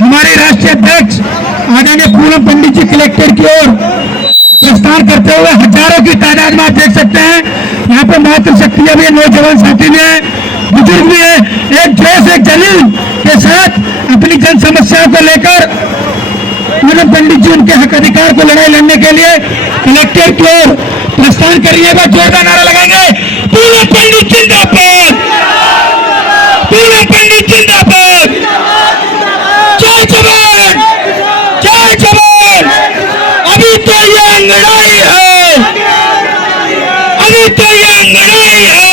हमारे राष्ट्रीय अध्यक्ष आदरणीय पूनम पंडित जी कलेक्टर की ओर प्रस्थान करते हुए हजारों की तादाद में आप देख सकते हैं। यहाँ पे मातृशक्तियां भी है, नौजवान साथी भी है, बुजुर्ग भी है। एक जोश एक जलील के साथ अपनी जन समस्याओं को लेकर पूनम पंडित जी उनके हक अधिकार को लड़ाई लड़ने के लिए कलेक्टर की ओर प्रस्थान करिएगा। जोरदार नारा लगाएंगे, पूनम पंडित जिंदाबाद, पूनम पंडित जिंदाबाद, जय जवान, जय जवान। अभी तो ये लड़ाई है, अभी तो ये लड़ाई है।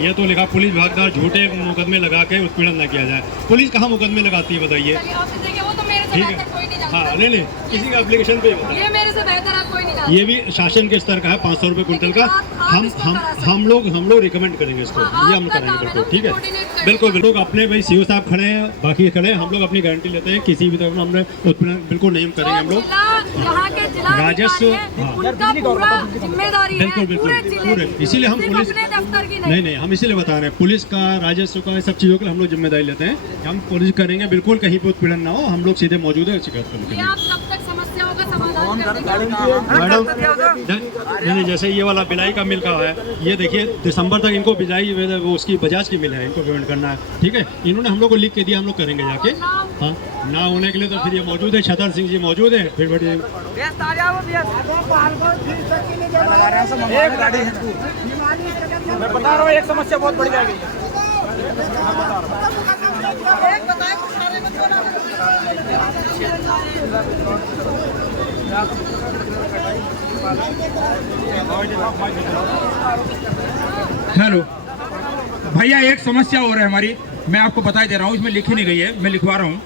ये तो लिखा पुलिस विभाग द्वारा झूठे मुकदमे लगा के उत्पीड़न न किया जाए। पुलिस कहाँ मुकदमे लगाती है बताइए? ठीक है, हाँ नहीं किसी का एप्लीकेशन पे ये मेरे से बेहतर आप कोई नहीं जानते। ये भी शासन के स्तर का है, 500 रुपये क्विंटल का। हम लोग रिकमेंड करेंगे इसको, ये हम करेंगे बिल्कुल। ठीक है, बिल्कुल बिल्कुल। अपने भाई सीओ साहब खड़े हैं, बाकी खड़े हैं, हम लोग अपनी गारंटी लेते हैं किसी भी तरह में हमने उत्पीड़न बिल्कुल नहीं करेंगे। हम लोग राजस्व जिम्मेदारी बिल्कुल बिल्कुल पूरे, इसीलिए हम पुलिस नहीं हम इसीलिए बता रहे हैं, पुलिस का राजस्व का सब चीज़ों के हम लोग जिम्मेदारी लेते हैं। हम पुलिस करेंगे बिल्कुल, कहीं पे उत्पीड़न ना हो, हम लोग सीधे मौजूद है शिकायत करने के लिए। आप कब तक समस्याओं का समाधान मैडम नहीं, जैसे ये वाला बिलाई का मिल का है, ये देखिए दिसंबर तक इनको बिलाई वो उसकी बजाज की मिल है, इनको पेमेंट करना है। ठीक है, इन्होंने हम लोग को लिख के दिया, हम लोग करेंगे जाके। हाँ, ना होने के लिए तो फिर ये मौजूद है, छतर सिंह जी मौजूद है, फिर बढ़िया मैं बता रहा हूँ, एक समस्या बहुत बड़ी जाएगी। हेलो भैया, एक समस्या और है हमारी, मैं आपको बता दे रहा हूँ, इसमें लिखी नहीं गई है, मैं लिखवा रहा हूँ।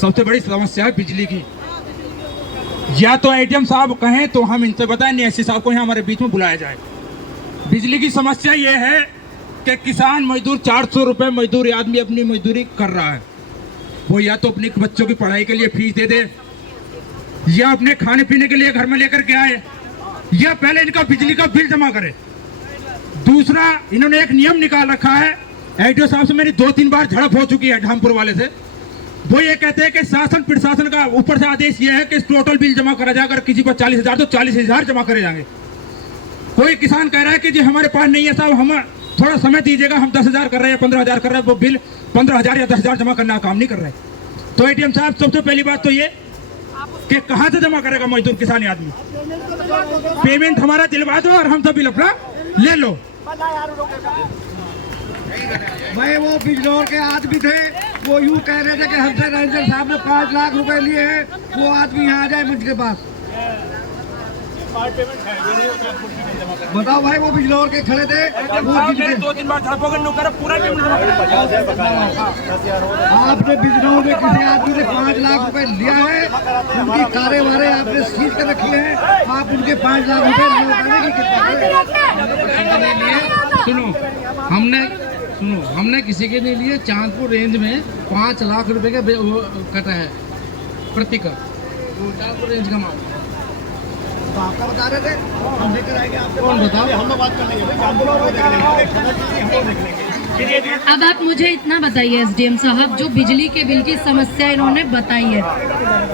सबसे बड़ी समस्या है बिजली की। या तो एडीएम साहब कहें तो हम इनसे बताएं, नहीं एससी साहब को यहाँ हमारे बीच में बुलाया जाए। बिजली की समस्या ये है कि किसान मजदूर 400 रुपये मजदूर आदमी अपनी मजदूरी कर रहा है, वो या तो अपने बच्चों की पढ़ाई के लिए फीस दे दे, या अपने खाने पीने के लिए घर में लेकर के आए, या पहले इनका बिजली का बिल जमा करे। दूसरा, इन्होंने एक नियम निकाल रखा है, एडीओ साहब से मेरी 2-3 बार झड़प हो चुकी है ढामपुर वाले से। वो ये कहते हैं कि शासन प्रशासन का ऊपर से आदेश ये है कि टोटल बिल जमा करा जाए, अगर किसी पर 40,000 तो 40,000 जमा करे जाएंगे। कोई किसान कह रहा है कि जी हमारे पास नहीं है साहब, हम थोड़ा समय दीजिएगा, हम 10,000 कर रहे हैं, 15,000 कर रहे हैं, वो बिल 15,000 या 10,000 जमा करना काम नहीं कर रहे। तो एडीएम साहब, सबसे पहली बात तो ये कि कहाँ से जमा करेगा मजदूर किसान आदमी? पेमेंट हमारा दिलवा दो और हम तो बिल अपना ले लो। भाई वो बिजनौर के आदमी थे, वो यूँ कह रहे थे कि हमसे रंजन साहब ने 5 लाख रुपए लिए हैं, वो आदमी यहाँ आ जाए मुझके पास। बताओ भाई, वो बिजनौर के खड़े थे, वो 2-3 बार झड़प हो गई, पूरा आपने बिजनौर में किसी आदमी ने 5 लाख रुपए लिया है, उनकी कारें वारे आपने सीज कर रखी है, आप उनके 5 लाख रुपए लौटाने की हमने किसी के नहीं लिए। चांदपुर रेंज में 5 लाख रुपए का कटा है प्रति का, चांदपुर रेंज का माल। तो आपका बता रहे थे, हम लेकर आएंगे आपको। कौन बताओ? हम लोग बात कर लेंगे। अब आप मुझे इतना बताइए एसडीएम साहब, जो बिजली के बिल की समस्या इन्होंने बताई है,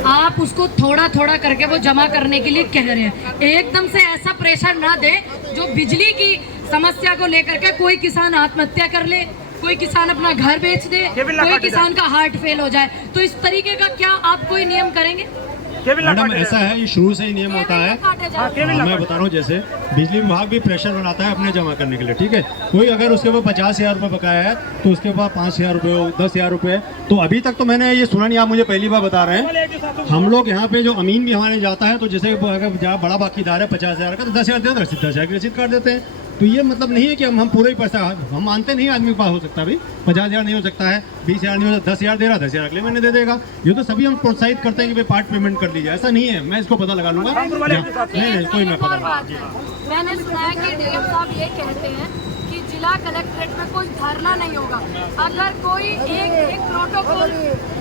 आप उसको थोड़ा थोड़ा करके वो जमा करने के लिए कह रहे हैं, एकदम से ऐसा प्रेशर ना दे जो बिजली की समस्या को लेकर के कोई किसान आत्महत्या कर ले, कोई किसान अपना घर बेच दे, कोई किसान का हार्ट फेल हो जाए। तो इस तरीके का क्या आप कोई नियम करेंगे? मैडम ऐसा है, ये शुरू से ही नियम होता है। मैं बता रहा हूँ, जैसे बिजली विभाग भी प्रेशर बनाता है अपने जमा करने के लिए। ठीक है, कोई अगर उसके ऊपर 50,000 रुपये बकाया है तो उसके पास 5,000 रुपये हो, 10,000 रुपये। तो अभी तक तो मैंने ये सुना नहीं, आप मुझे पहली बार बता रहे हैं। हम लोग यहाँ पे जो अमीन भी हमारे जाता है, तो जैसे अगर जहाँ बड़ा बाकीदार है 50,000 का, तो 10,000 देते, 10,000 की रसीद काट देते हैं। तो ये मतलब नहीं है कि हम पूरा ही पैसा, हम मानते नहीं आदमी के पास हो सकता, भाई 50,000 नहीं हो सकता है, 20,000 नहीं हो सकता, 10,000 दे रहा, 10,000 अगले महीने दे देगा। ये तो सभी हम प्रोत्साहित करते हैं कि भाई पार्ट पेमेंट कर लीजिए, ऐसा नहीं है। मैं इसको पता लगा लूंगा, नहीं कोई मैं पता लगा। मैंने सुना है कि डीएम साहब ये कहते हैं कि जिला कलेक्ट्रेट में कोई धरना नहीं होगा। अगर कोई एक प्रोटोकॉल,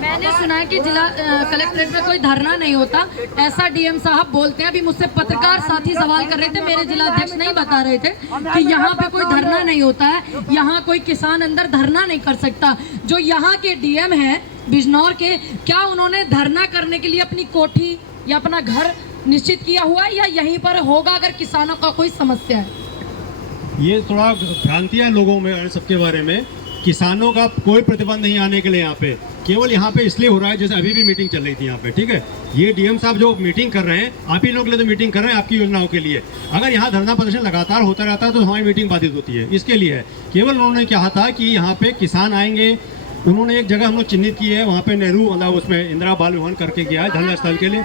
मैंने सुना है कि जिला कलेक्ट्रेट में कोई धरना नहीं होता, ऐसा डीएम साहब बोलते हैं। अभी मुझसे पत्रकार साथी सवाल कर रहे थे, मेरे जिला अध्यक्ष नहीं बता रहे थे कि यहाँ पे कोई धरना नहीं होता है, यहाँ कोई किसान अंदर धरना नहीं कर सकता। जो यहाँ के डीएम है बिजनौर के, क्या उन्होंने धरना करने के लिए अपनी कोठी या अपना घर निश्चित किया हुआ है, या यहीं पर होगा अगर किसानों का कोई समस्या है? ये थोड़ा भ्रांति है लोगों में सबके बारे में। किसानों का कोई प्रतिबंध नहीं आने के लिए यहाँ पे, केवल यहाँ पे इसलिए हो रहा है, जैसे अभी भी मीटिंग चल रही थी यहाँ पे, ठीक है। ये डीएम साहब जो मीटिंग कर रहे हैं, आप ही लोग के लिए तो मीटिंग कर रहे हैं आपकी योजनाओं के लिए। अगर यहाँ धरना प्रदर्शन लगातार होता रहता है तो हमारी मीटिंग बाधित होती है, इसके लिए है। केवल उन्होंने कहा था कि यहाँ पे किसान आएंगे, उन्होंने एक जगह हम लोग चिन्हित की है, वहाँ पे नेहरू मतलब उसमें इंदिरा बाल विवाह करके गया है धरना स्थल के लिए।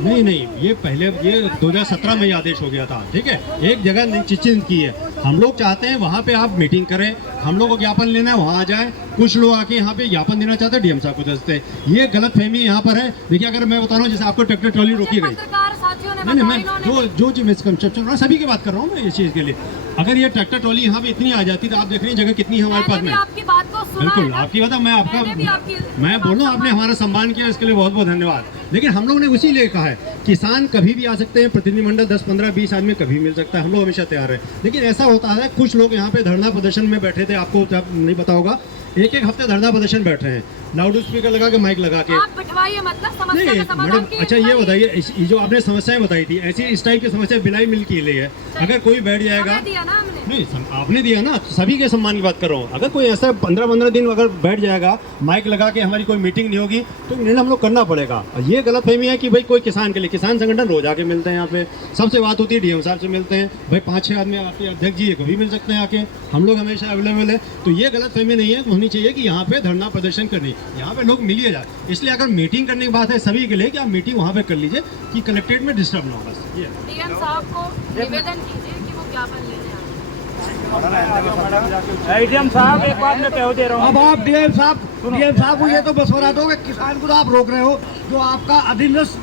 नहीं, ये पहले ये 2017 में ये आदेश हो गया था, ठीक है। एक जगह चिन्हित की है, हम लोग चाहते हैं वहाँ पे आप मीटिंग करें, हम लोग को ज्ञापन लेना है, वहाँ आ जाए। कुछ लोग आके यहाँ पे ज्ञापन देना चाहते हैं, डीएम साहब को दसते। ये गलत फहमी यहाँ पर है। देखिए, अगर मैं बता रहा हूँ जैसे आपको ट्रैक्टर ट्रॉली रोकी गई, नहीं, मैं जो मिसकंसेप्शन सभी की बात कर रहा हूँ मैं इस चीज़ के लिए। अगर ये ट्रैक्टर ट्रॉली यहाँ पे इतनी आ जाती तो आप देख रही जगह कितनी है हमारे पास में। आपकी बात को सुना बिल्कुल, है ना? आपकी बात है, मैं बोल रहा हूँ, आपने हमारा सम्मान किया, इसके लिए बहुत बहुत धन्यवाद। लेकिन हम लोग ने उसी लिए कहा है, किसान कभी भी आ सकते हैं, प्रतिनिधिमंडल 10, 15, 20 आदमी कभी मिल सकता है, हम लोग हमेशा तैयार है। लेकिन ऐसा होता है, कुछ लोग यहाँ पे धरना प्रदर्शन में बैठे थे, आपको नहीं पता होगा, एक हफ्ते धरना प्रदर्शन बैठ रहे हैं, लाउड स्पीकर लगा के, माइक लगा के। आप बिठवाइए, मतलब समस्या का समाधान मैडम, कीजिए। अच्छा ये बताइए, ये जो आपने समस्याएं बताई थी, ऐसी इस टाइप की समस्या बिलाई मिल की लिए है। अगर कोई बैठ जाएगा, हमें दिया ना हमने। नहीं आपने दिया ना, सभी के सम्मान की बात कर रहा हूँ। अगर कोई ऐसा 15-15 दिन अगर बैठ जाएगा, माइक लगा के, हमारी कोई मीटिंग नहीं होगी, तो निर्णय हम लोग करना पड़ेगा। और ये गलत फहमी है कि भाई कोई किसान के लिए, किसान संगठन रोज आके मिलते हैं यहाँ पे, सबसे बात होती है, डीएम साहब से मिलते हैं, भाई 5-6 आदमी आपके अध्यक्ष जी को भी मिल सकते हैं आके, हम लोग हमेशा अवेलेबल है। तो ये गलत फहमी नहीं है, होनी चाहिए कि यहाँ पे धरना प्रदर्शन करनी, यहाँ पे लोग मिलिए जाए। इसलिए अगर मीटिंग करने की बात है सभी के लिए कि आप मीटिंग वहाँ पे कर लीजिए कि कलेक्ट्रेट में डिस्टर्ब ना हो। बस ये डीएम साहब को निवेदन कीजिए कि वो ज्ञापन लेने आए। डीएम साहब, एक बात मैं कह दे रहा हूँ। अब आप डीएम साहब को ये तो मशवरा दो कि किसान को तो आप रोक रहे हो, जो आपका अधीनस्थ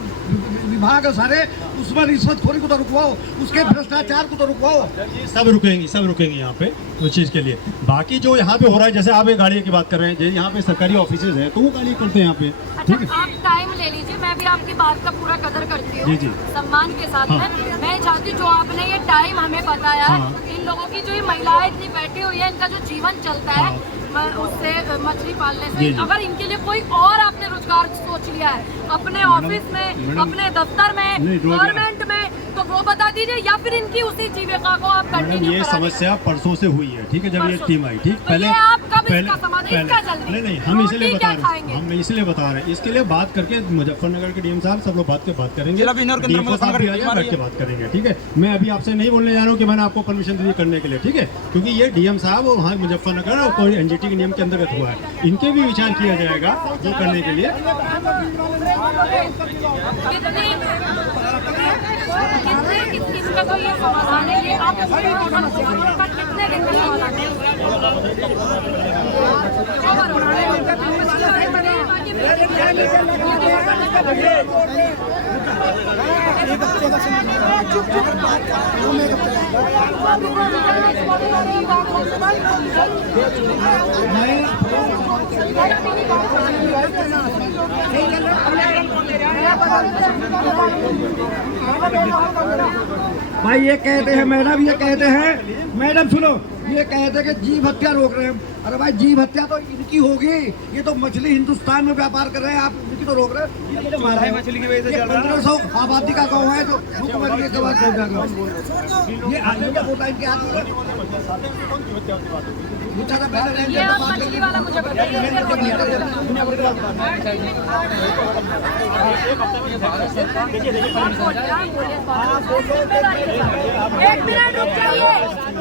विभाग है सारे, उसमें रिश्वतखोरी को तो रुकवाओ, उसके भ्रष्टाचार को तो रुकवाओ। सब रुकेंगे यहाँ पे उस चीज़ के लिए। बाकी जो यहाँ पे हो रहा है, जैसे आप एक गाड़ी की बात कर रहे हैं, यहाँ पे सरकारी ऑफिसेज हैं तो वो गाड़ी करते हैं यहाँ पे, ठीक है। आप टाइम ले लीजिए, मैं भी आपकी बात का पूरा कदर करती हूँ, जी। सम्मान के साथ में। मैं चाहती हूँ जो आपने ये टाइम हमें बताया, इन लोगों की जो ये महिलाएं इतनी बैठी हुई है, इनका जो जीवन चलता है उससे, मछली पालने से, अगर इनके लिए कोई और आपने रोजगार सोच लिया है अपने ऑफिस में, अपने दफ्तर में, गवर्नमेंट में, तो वो बता दीजिए, या फिर इनकी उसी जीविका को आप कंटिन्यू ये समस्या परसों से हुई है, ठीक है, जब ये टीम आई, ठीक। पहले आप कब इसका समाधान, इसका जल्दी नहीं, हम इसलिए रोटी बता क्या रहे हैं, हम इसलिए बता रहे हैं, इसके लिए बात करके मुजफ्फरनगर के डीएम साहब सब लोग बात करेंगे, डीएम साहब भी आ जाए, बैठ के बात करेंगे, ठीक है। मैं अभी आपसे नहीं बोलने जा रहा हूँ कि मैंने आपको परमिशन दी करने के लिए, ठीक है, क्योंकि ये डीएम साहब और वहाँ मुजफ्फरनगर और कोई एनजीटी के नियम के अंतर्गत हुआ है, इनके भी विचार किया जाएगा जो करने के लिए। किसका तो ये समाधान है, ये आप कितने दिन में समाधान भाई ये कहते हैं, मैडम ये कहते हैं, मैडम सुनो, ये कहते हैं कि जीव हत्या रोक रहे हैं। अरे भाई जीव हत्या तो इनकी होगी, ये तो मछली हिंदुस्तान में व्यापार कर रहे हैं, आप इनकी तो रोक रहे हैं। ये तो मछली की वजह से 1500 आबादी का गाँव है, तो भुखमरी के बाद ये आदमी का वोट इनके हाथ में। ये आप मछली वाला मुझे बताइए। एक मिनट रुक जाइए।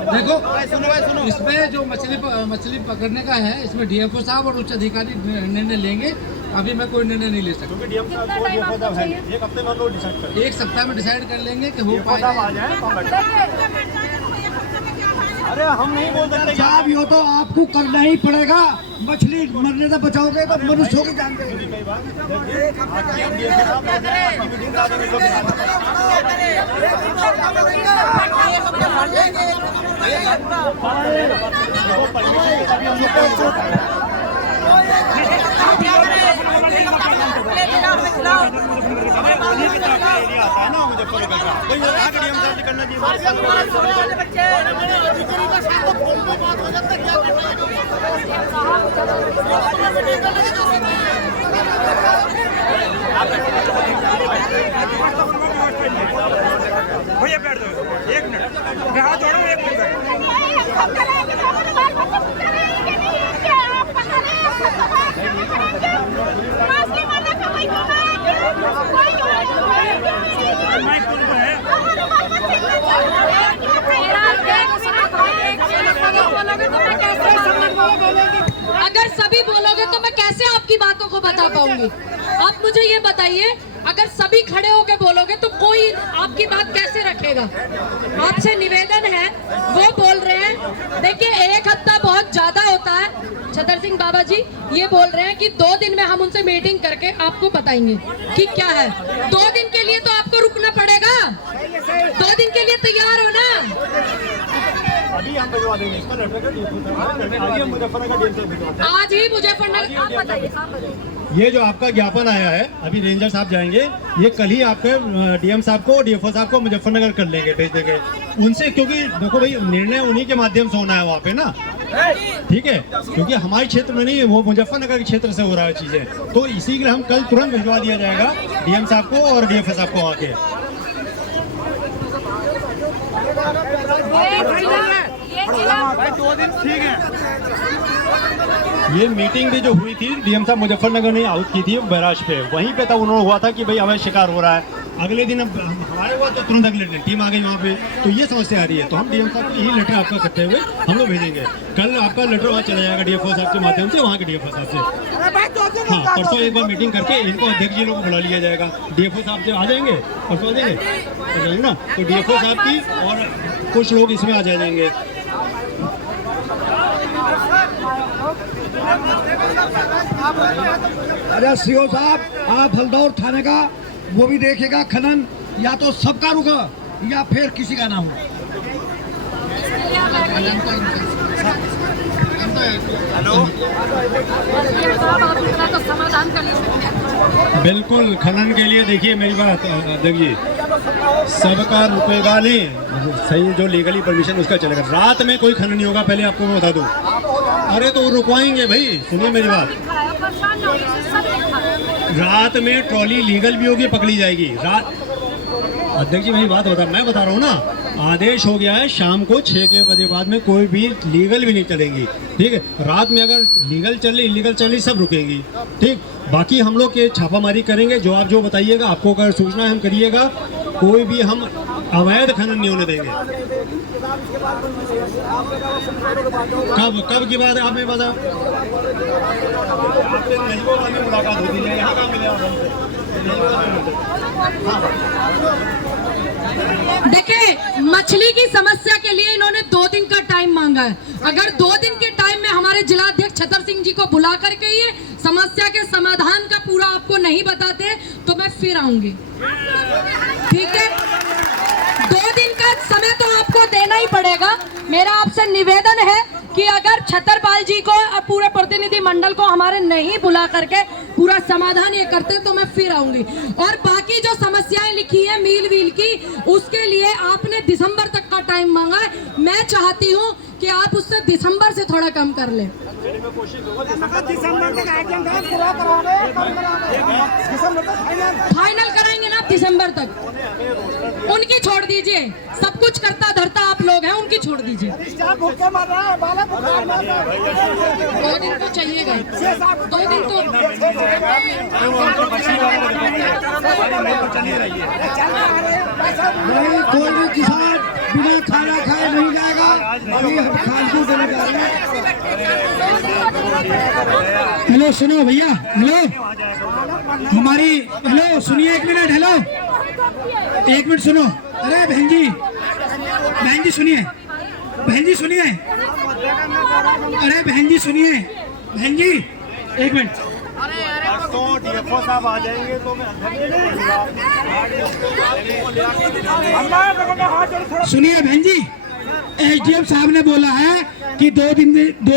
देखो सुनो, इसमें जो मछली पकड़ने का है, इसमें डीएफओ साहब और उच्च अधिकारी निर्णय लेंगे। अभी मैं कोई निर्णय नहीं ले सकता, एक सप्ताह में डिसाइड कर लेंगे कि हो पाएगा। अरे हम नहीं बोल सकते साहब ये तो आपको करना ही पड़ेगा। मछली मरने से बचाओगे तो मनुष्यों की जान भैया बैठ जाओ 1 मिनट, मैं हाथ जोड़ रहा हूं 1 मिनट। अगर सभी बोलोगे तो मैं कैसे आपकी बातों को बता पाऊंगी? आप मुझे ये बताइए, अगर सभी खड़े होकर बोलोगे तो कोई आपकी बात कैसे रखेगा? आपसे निवेदन है, वो बोल रहे हैं। देखिए 1 हफ्ता बहुत ज्यादा होता है। छतर सिंह बाबा जी ये बोल रहे हैं कि 2 दिन में हम उनसे मीटिंग करके आपको बताएंगे कि क्या है। 2 दिन के लिए तो आपको रुकना पड़ेगा। 2 दिन के लिए तैयार हो ना? अभी हम भिजवा देंगे इसका लेटर मुजफ्फरनगर। आज ही मुजफ्फरनगर। आप बताइए। ये जो आपका ज्ञापन आया है, अभी रेंजर साहब जाएंगे, ये कल ही आपके डीएम साहब को, डीएफओ साहब को मुजफ्फरनगर कर लेंगे, भेज देंगे उनसे। क्योंकि देखो भाई, निर्णय उन्हीं के माध्यम से होना है वहाँ पे ना, ठीक है, क्योंकि हमारे क्षेत्र में नहीं, वो मुजफ्फरनगर के क्षेत्र से हो रहा है चीजें। तो इसी के लिए हम कल तुरंत भिजवा दिया जाएगा डीएम साहब को और डीएफओ साहब को आके। ये मीटिंग भी जो हुई थी, डीएम साहब मुजफ्फरनगर ने आउट की थी बैराज पे, वहीं पे था उन्होंने हुआ था कि भाई अवैध शिकार हो रहा है। अगले दिन हमारे हुआ तो तुरंत अगले टीम आ गई वहाँ पे, तो ये समस्या आ रही है। तो हम डीएम साहब को यही लेटर आपका करते हुए हम लोग भेजेंगे। कल आपका लेटर वहाँ चला जाएगा डीएफओ साहब के माध्यम से, वहाँ के डीएफओ साहब से। हाँ, परसों एक बार मीटिंग करके इनको अध्यक्ष जी लोग को बुला लिया जाएगा। डीएफओ साहब से आ जाएंगे, परसों आ जाएंगे ना, तो डीएफओ साहब की और कुछ लोग इसमें आ जाएंगे। अरे सीओ साहब, आप हल्दौर थाने का वो भी देखिएगा, खनन या तो सबका रुका या फिर किसी का ना हो। समाधान कर लीजिए। बिल्कुल, खनन के लिए देखिए मेरी बात, देखिए सबका रुकेगा नहीं, सही जो लीगली परमिशन उसका चलेगा। रात में कोई खनन नहीं होगा, पहले आपको मैं बता दूं। अरे तो रुकवाएंगे भाई, सुनिए मेरी बात। रात में ट्रॉली लीगल भी होगी, पकड़ी जाएगी रात। अध्यक्ष जी मेरी बात मैं बता रहा हूँ ना, आदेश हो गया है शाम को 6 बजे बाद में कोई भी लीगल भी नहीं चलेंगी, ठीक है। रात में अगर लीगल चल रही, इलीगल चल रही, सब रुकेंगी, ठीक। बाकी हम लोग ये छापामारी करेंगे, जो आप जो बताइएगा, आपको अगर सूचना है हम करिएगा, कोई भी हम अवैध खनन नहीं होने देंगे। कब की बात है आप में बताओ? मुलाकात होती है, यहाँ देखिए, मछली की समस्या के लिए इन्होंने 2 दिन का टाइम मांगा है। अगर 2 दिन के टाइम में हमारे जिलाध्यक्ष छतर सिंह जी को बुला करके ये समस्या के समाधान का पूरा आपको नहीं बताते तो मैं फिर आऊंगी, ठीक है। 2 दिन का समय तो आपको देना ही पड़ेगा। मेरा आपसे निवेदन है कि अगर छतरपाल जी को और पूरे प्रतिनिधि मंडल को हमारे नहीं बुला करके पूरा समाधान ये करते तो मैं फिर आऊंगी। और बाकी जो समस्याएं लिखी है मील व्हील की, उसके लिए आपने दिसंबर तक का टाइम मांगा है। मैं चाहती हूँ कि आप उससे दिसंबर से थोड़ा कम कर लें। फाइनल कराएंगे ना दिसंबर तक। उनकी छोड़ दीजिए, सब कुछ करता धरता आप लोग हैं, उनकी छोड़ दीजिए। 2 दिन तो चाहिएगा, 2 दिन तो नहीं, कोई भी किसान बिना खाना खाए नहीं जाएगा। अभी हम खानपुर देने जा रहे हैं। हेलो सुनो भैया, हेलो हमारी, हेलो सुनिए 1 मिनट, हेलो 1 मिनट सुनो। अरे बहन जी सुनिए, बहन जी सुनिए, अरे बहन जी सुनिए, बहन जी एक मिनट। डीएफओ साहब आ जाएंगे तो मैं सुनिए बहन जी, एसडीएम साहब ने बोला है कि दो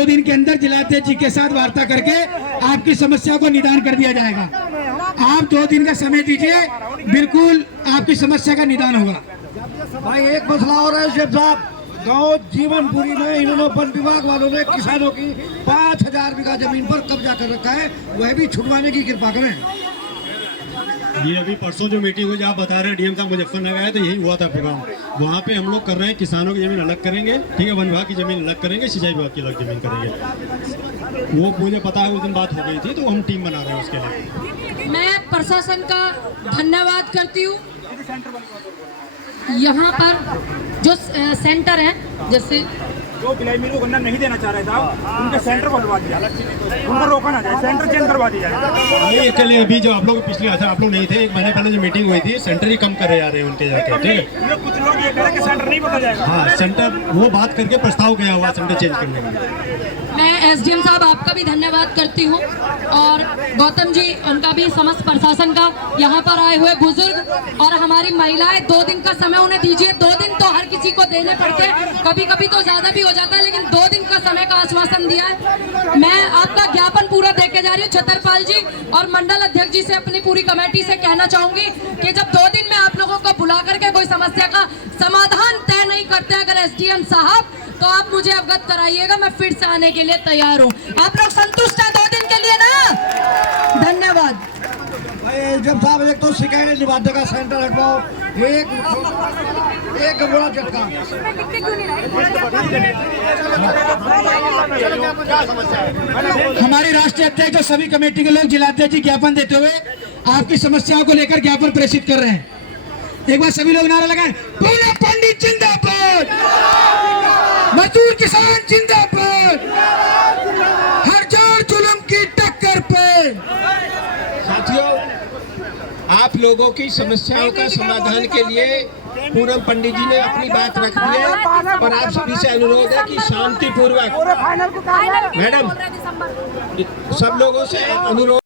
दिन के अंदर जिलाध्यक्ष जी के साथ वार्ता करके आपकी समस्या को निदान कर दिया जाएगा। आप 2 दिन का समय दीजिए, बिल्कुल आपकी समस्या का निदान होगा। भाई एक मसला और है शेख साहब, गांव जीवनपुरी में इन्होंने वन विभाग वालों ने किसानों की 5000 बीघा जमीन पर कब्जा कर रखा है, वह भी छुड़वाने की कृपा करें। ये अभी परसों जो मीटिंग हुई, आप बता रहे हैं डीएम साहब मुजफ्फरनगर आए तो यही हुआ था प्रोग्राम। वहाँ पे हम लोग कर रहे हैं, किसानों की जमीन अलग करेंगे, ठीक है, वन विभाग की जमीन अलग करेंगे, सिंचाई विभाग की अलग जमीन करेंगे। वो मुझे पता है उस दिन बात हो गई थी, तो हम टीम बना रहे हैं उसके लिए। मैं प्रशासन का धन्यवाद करती हूँ। यहाँ पर जो सेंटर है, जैसे जो बिलाई मिल को गन्ना नहीं देना चाह रहे था, उनके सेंटर बनवा दिया, उनको रोका ना जाए, सेंटर चेंज करवा दिया जाए। नहीं, चलिए अभी जो आप लोग पिछले आप लोग नहीं थे, 1 महीने पहले जो मीटिंग हुई थी, सेंटर ही कम करे जा रहे हैं उनके जाके, ठीक है। कुछ लोग ये कह रहे हैं कि सेंटर नहीं बदला जाएगा। हाँ, सेंटर वो बात करके प्रस्ताव गया हुआ सेंटर चेंज करने का। मैं एसडीएम साहब आपका भी धन्यवाद करती हूँ, और गौतम जी उनका भी, समस्त प्रशासन का, यहाँ पर आए हुए बुजुर्ग और हमारी महिलाएं। 2 दिन का समय उन्हें दीजिए। 2 दिन तो हर किसी को देने पड़ते हैं, कभी कभी तो ज्यादा भी हो जाता है, लेकिन 2 दिन का समय का आश्वासन दिया है। मैं आपका ज्ञापन पूरा देके जा रही हूँ। छतरपाल जी और मंडल अध्यक्ष जी से, अपनी पूरी कमेटी से कहना चाहूंगी कि जब 2 दिन में आप लोगों को बुला करके कोई समस्या का समाधान तय नहीं करते अगर एसडीएम साहब, तो आप मुझे अवगत कराइएगा, मैं फिर से आने के लिए तैयार हूँ। आप लोग संतुष्ट हैं 2 दिन के लिए ना? धन्यवाद। भाई जब साहब एक तो शिकायत निवारण का सेंटर हटवाओ, एक बड़ा झटका। हमारे राष्ट्रीय अध्यक्ष और सभी कमेटी के लोग जिलाध्यक्ष जी ज्ञापन देते हुए आपकी समस्याओं को लेकर ज्ञापन प्रेषित कर रहे हैं। एक बार सभी लोग नारा लगाएं, पूनम पंडित जिंदाबाद, मजदूर किसान जिंदाबाद, हर जोर जुल्म की टक्कर पे। साथियों, आप लोगों की समस्याओं का समाधान के लिए पूनम पंडित जी ने अपनी बात रख दी है, पर आप सभी से अनुरोध है कि शांतिपूर्वक, मैडम, सब लोगों से अनुरोध